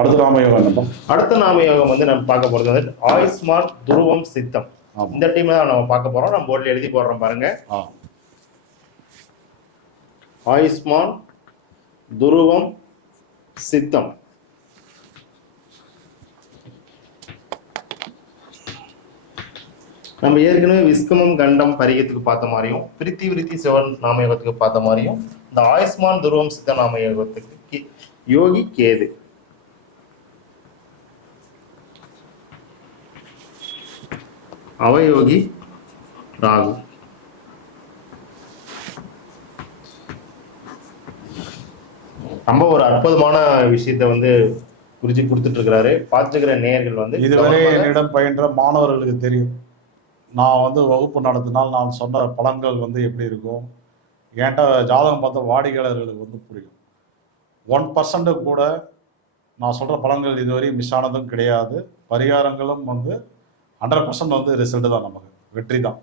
அடுத்த நாமயோகம் அடுத்த நாம யோகம் வந்து நம்ம பார்க்க போறது வந்து ஆயுஷ்மான் துருவம் சித்தம். இந்த டீம் தான் நம்ம பார்க்க போறோம். நம்ம போர்டில் எழுதி போடுறோம் பாருங்க. ஆயுஷ்மான் துருவம் சித்தம். நம்ம ஏற்கனவே விஸ்கமம் கண்டம் பரிகத்துக்கு பார்த்த மாதிரியும் பிரித்தி விருத்தி சிவன் நாமயோகத்துக்கு பார்த்த மாதிரியும் இந்த ஆயுஷ்மான் துருவம் சித்த நாமயோகத்துக்கு யோகி கேது. அவயோகி ராகு. ரொம்ப ஒரு அற்புதமான விஷயத்த வந்து குறிச்சு கொடுத்துட்டு இருக்கிறாரு பார்த்துக்கிற நேயர்கள் வந்து இதுவரை என்னிடம் பயின்ற மாணவர்களுக்கு தெரியும். நான் வந்து வகுப்பு நடத்தினால் நான் சொன்ன பலன்கள் வந்து எப்படி இருக்கும்? என்கிட்ட ஜாதகம் பார்த்த வாடிக்கையாளர்களுக்கு வந்து புரியும். ஒன் பர்சன்ட் கூட நான் சொல்கிற பலன்கள் இதுவரை மிஸ் ஆனதும் கிடையாது. பரிகாரங்களும் வந்து ஹண்ட்ரட் பர்சன்ட் வந்து ரிசல்ட் தான் நமக்கு. வெற்றி தான்.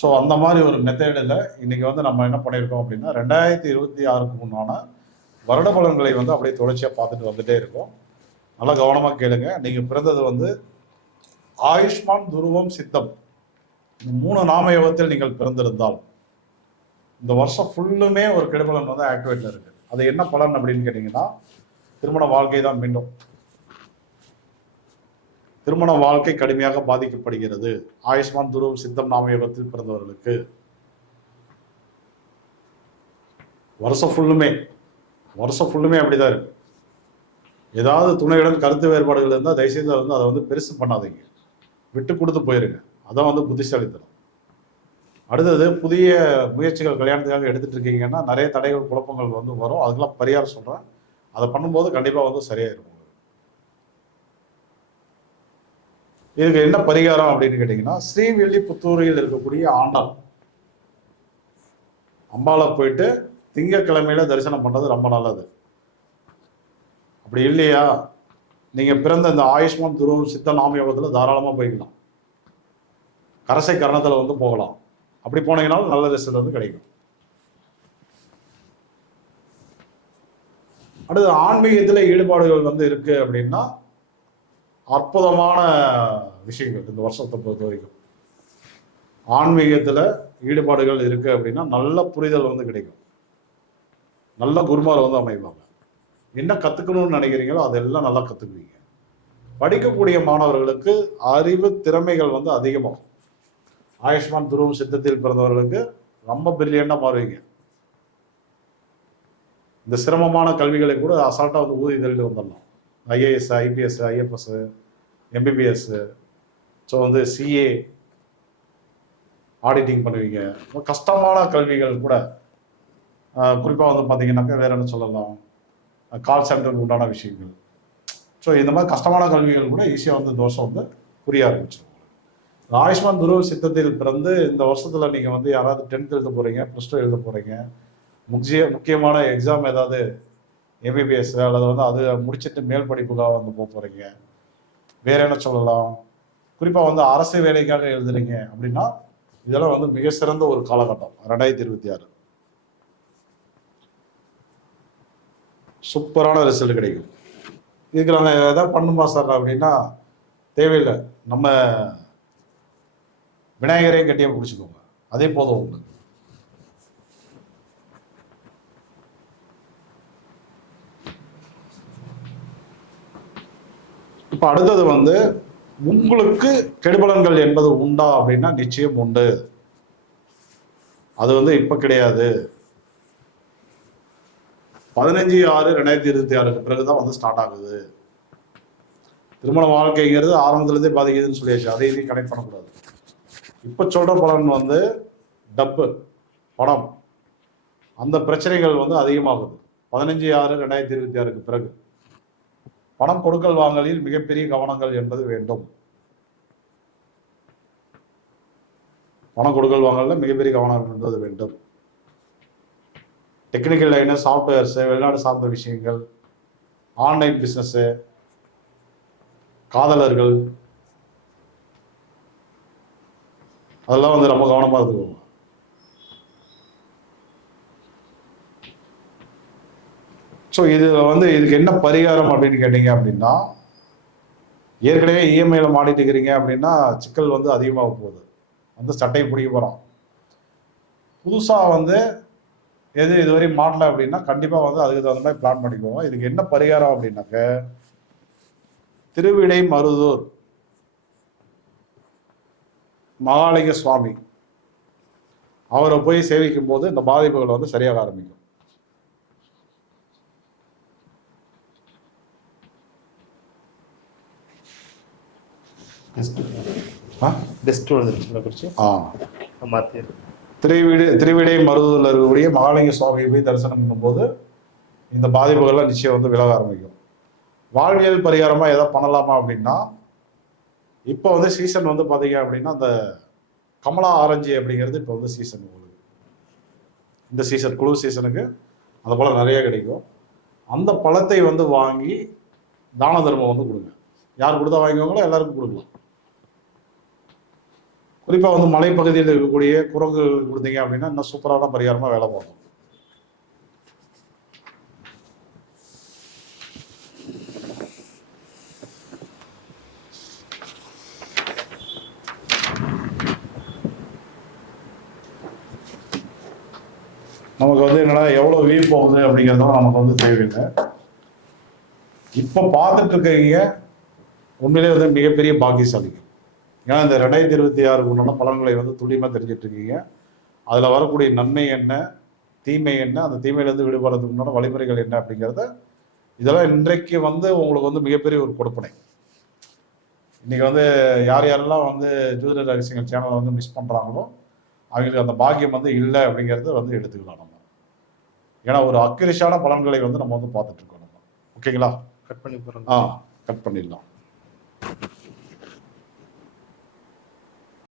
ஸோ அந்த மாதிரி ஒரு மெத்தேடில் இன்னைக்கு வந்து நம்ம என்ன பண்ணியிருக்கோம் அப்படின்னா ரெண்டாயிரத்தி இருபத்தி ஆறுக்கு முன்னான வருட பலன்களை வந்து அப்படியே தொடர்ச்சியாக பார்த்துட்டு வந்துட்டே இருக்கோம். நல்லா கவனமாக கேளுங்க. நீங்கள் பிறந்தது வந்து ஆயுஷ்மான் துருவம் சித்தம். இந்த மூணு நாமயோகத்தில் நீங்கள் பிறந்திருந்தால். இந்த வருஷம் ஃபுல்லுமே ஒரு கெடுபலன் வந்து ஆக்டிவேட்டில் இருக்குது அது என்ன பலன் அப்படின்னு கேட்டிங்கன்னா திருமண வாழ்க்கை தான் மீண்டும். திருமண வாழ்க்கை கடுமையாக பாதிக்கப்படுகிறது. ஆயுஷ்மான் துருவம் சித்தம் நாமயோகத்தில் பிறந்தவர்களுக்கு வருஷம் ஃபுல்லுமே வருஷம் ஃபுல்லுமே அப்படிதான் இருக்கு. ஏதாவது துணையுடன் கருத்து வேறுபாடுகள் இருந்தால் தயவுசெய்து வந்து அதை வந்து பெருசு பண்ணாதீங்க. விட்டு கொடுத்து போயிருங்க. அதான் வந்து புத்திசாலித்தனம். அடுத்தது புதிய முயற்சிகள் கல்யாணத்துக்காக எடுத்துட்டு இருக்கீங்கன்னா நிறைய தடைகள் குழப்பங்கள் வந்து வரும். அதுக்கெல்லாம் பரிகாரம் சொல்கிறேன் அதை பண்ணும்போது கண்டிப்பாக வந்து சரியாயிருக்கும் இதுக்கு என்ன பரிகாரம் அப்படின்னு கேட்டிங்கன்னா ஸ்ரீவில்லிபுத்தூரில் இருக்கக்கூடிய ஆண்டாள். அம்பாளை போயிட்டு திங்கக்கிழமையில தரிசனம் பண்ணுறது ரொம்ப நல்லது. அப்படி இல்லையா? நீங்க பிறந்த இந்த ஆயுஷ்மான் துருவம் சித்த நாமயோகத்தில் தாராளமாக போய்க்கலாம். கரசை கரணத்தில் வந்து போகலாம். அப்படி போனீங்கனாலும் நல்ல ரிசல்ட் வந்து கிடைக்கும். அடுத்து ஆன்மீகத்தில் ஈடுபாடுகள் வந்து இருக்கு அப்படின்னா அற்புதமான விஷயங்கள் இந்த வருஷத்தை பொறுத்த வரைக்கும். ஆன்மீகத்தில் ஈடுபாடுகள் இருக்கு அப்படின்னா நல்ல புரிதல் வந்து கிடைக்கும். நல்ல குருமார் வந்து அமைவாங்க. என்ன கற்றுக்கணும்னு நினைக்கிறீங்களோ அதெல்லாம் நல்லா கற்றுக்குவீங்க படிக்கக்கூடிய மாணவர்களுக்கு அறிவு திறமைகள் வந்து அதிகமாகும். ஆயுஷ்மான் துருவம் சித்தத்தில் பிறந்தவர்களுக்கு ரொம்ப பிரில்லியண்டாக மாறுவீங்க. இந்த சிரமமான கல்விகளை கூட அசால்ட்டாக வந்து ஊதி தள்ளிட்டு வந்துடலாம். IAS IPS IFS MBBS so வந்து சிஏ ஆடிட்டிங் பண்ணுவீங்க. ரொம்ப கஷ்டமான கல்விகள் கூட. குறிப்பாக வந்து பார்த்தீங்கன்னாக்கா வேற என்ன சொல்லலாம்? கால் சென்டருக்கு உண்டான விஷயங்கள். ஸோ இந்த மாதிரி கஷ்டமான கல்விகள் கூட ஈஸியாக வந்து தோஷம் வந்து புரிய ஆரம்பிச்சிடும் ஆயுஷ்மான் துருவ சித்தத்தில் பிறந்து இந்த வருஷத்தில் நீங்கள் வந்து யாராவது டென்த் எழுத போகிறீங்க ப்ளஸ் டூ எழுத போகிறீங்க முக்கிய முக்கியமான எக்ஸாம் ஏதாவது எம்பிபிஎஸ் அல்லது வந்து அது முடிச்சிட்டு மேல் படிப்புக்காக வந்து போக போகிறீங்க வேற என்ன சொல்லலாம்? குறிப்பாக வந்து அரசு வேலைக்காக எழுதுறீங்க அப்படின்னா இதெல்லாம் வந்து மிக சிறந்த ஒரு காலகட்டம் ரெண்டாயிரத்தி இருபத்தி ஆறு. சூப்பரான ரிசல்ட் கிடைக்கும். இதுக்கு நாங்கள் எதாவது பண்ணுமா சார் அப்படின்னா தேவையில்லை. நம்ம விநாயகரையும் கட்டியாக பிடிச்சிக்கோங்க அதே போதும் உங்களுக்கு. இப்போ அடுத்தது வந்து உங்களுக்கு கெடுபலன்கள் என்பது உண்டா அப்படின்னா நிச்சயம் உண்டு. அது வந்து இப்ப கிடையாது. பதினஞ்சு ஆறு ரெண்டாயிரத்தி இருபத்தி ஆறுக்கு பிறகுதான் வந்து ஸ்டார்ட் ஆகுது. திருமண வாழ்க்கைங்கிறது ஆரம்பத்துலேருந்தே பாதிக்குதுன்னு சொல்லியாச்சு. அதை இதையும் கனெக்ட் பண்ணக்கூடாது. இப்போ சொல்ற பலன் வந்து டப்பு பணம். அந்த பிரச்சனைகள் வந்து அதிகமாகுது. பதினஞ்சு ஆறு ரெண்டாயிரத்தி இருபத்தி ஆறுக்கு பிறகு. பணம் கொடுக்கல் வாங்கலில் மிகப்பெரிய கவனங்கள் என்பது வேண்டும். பணம் கொடுக்கல் வாங்கல மிகப்பெரிய கவனம் என்பது வேண்டும். டெக்னிக்கல் லைனு சாஃப்ட்வேர்ஸ் வெளிநாடு சார்ந்த விஷயங்கள் ஆன்லைன் பிஸ்னஸ்ஸு காதலர்கள் அதெல்லாம் வந்து ரொம்ப கவனமாக இருந்துக்கோங்க. ஸோ இதில் வந்து இதுக்கு என்ன பரிகாரம் அப்படின்னு கேட்டிங்க அப்படின்னா ஏற்கனவே இஎம்ஐயில் மாட்டிட்டு இருக்கிறீங்க அப்படின்னா சிக்கல் வந்து அதிகமாக போகுது. வந்து சட்டையை பிடிக்க போகிறோம் புதுசாக வந்து எது இதுவரை மாட்டல அப்படின்னா கண்டிப்பாக வந்து அதுக்கு தகுந்த மாதிரி பிளான் பண்ணிக்குவோம் இதுக்கு என்ன பரிகாரம் அப்படின்னாக்க திருவிடை மருதூர் மகாலிங்க சுவாமி அவரை போய் சேவிக்கும் போது இந்த பாதிப்புகள் வந்து சரியாக ஆரம்பிக்கும். வந்துருச்சுங்களா குறிச்சு. ஆ. மாற்றி திருவிடை திருவிடை மருதூரில் இருக்கக்கூடிய மகாலிங்க சுவாமியை போய் தரிசனம் பண்ணும்போது இந்த பாதிப்புகள்லாம் நிச்சயம் வந்து விலக ஆரம்பிக்கும். வாழ்வியல் பரிகாரமாக எதை பண்ணலாமா அப்படின்னா இப்போ வந்து சீசன் வந்து பார்த்தீங்க அப்படின்னா அந்த கமலா ஆரஞ்சு அப்படிங்கிறது இப்போ வந்து சீசன் உங்களுக்கு இந்த சீசன் குளிர் சீசனுக்கு அந்த பழம் நிறைய கிடைக்கும். அந்த பழத்தை வந்து வாங்கி தான தர்மம் வந்து கொடுங்க. யார் கொடுத்தா வாங்கிக்கோங்களோ எல்லாருக்கும் கொடுக்கலாம். குறிப்பாக வந்து மலைப்பகுதியில் இருக்கக்கூடிய குரங்குகள் கொடுத்தீங்க அப்படின்னா இன்னும் சூப்பரான பரிகாரமாக வேலை பார்க்கும். நமக்கு வந்து என்னடா எவ்வளோ வியூ போகுது அப்படிங்கிறதும் நமக்கு வந்து தேவையில்லை இப்போ பார்த்துட்டு இருக்கீங்க. உண்மையிலே வந்து மிகப்பெரிய பாக்கியசாலிகள். ஏன்னா இந்த ரெண்டாயிரத்தி இருபத்தி ஆறுக்கு உண்டான பலன்களை வந்து துல்லியமாக தெரிஞ்சிட்டு இருக்கீங்க அதில் வரக்கூடிய நன்மை என்ன தீமை என்ன அந்த தீமையிலேருந்து விடுபடுறதுக்கு உண்டான வழிமுறைகள் என்ன அப்படிங்கிறத இதெல்லாம் இன்றைக்கு வந்து உங்களுக்கு வந்து மிகப்பெரிய ஒரு கொடுப்பனை. இன்னைக்கு வந்து யார் யாரெல்லாம் வந்து ஜோதிட ரகசியங்கள் சேனலை வந்து மிஸ் பண்ணுறாங்களோ அவங்களுக்கு அந்த பாக்கியம் வந்து இல்லை அப்படிங்கிறத வந்து எடுத்துக்கலாம் நம்ம. ஏன்னா ஒரு அக்கிரிஷான பலன்களை வந்து நம்ம வந்து பார்த்துட்டு இருக்கோம் நம்ம. ஓகேங்களா? கட் பண்ணி போகிறோம் ஆ கட் பண்ணிடலாம்.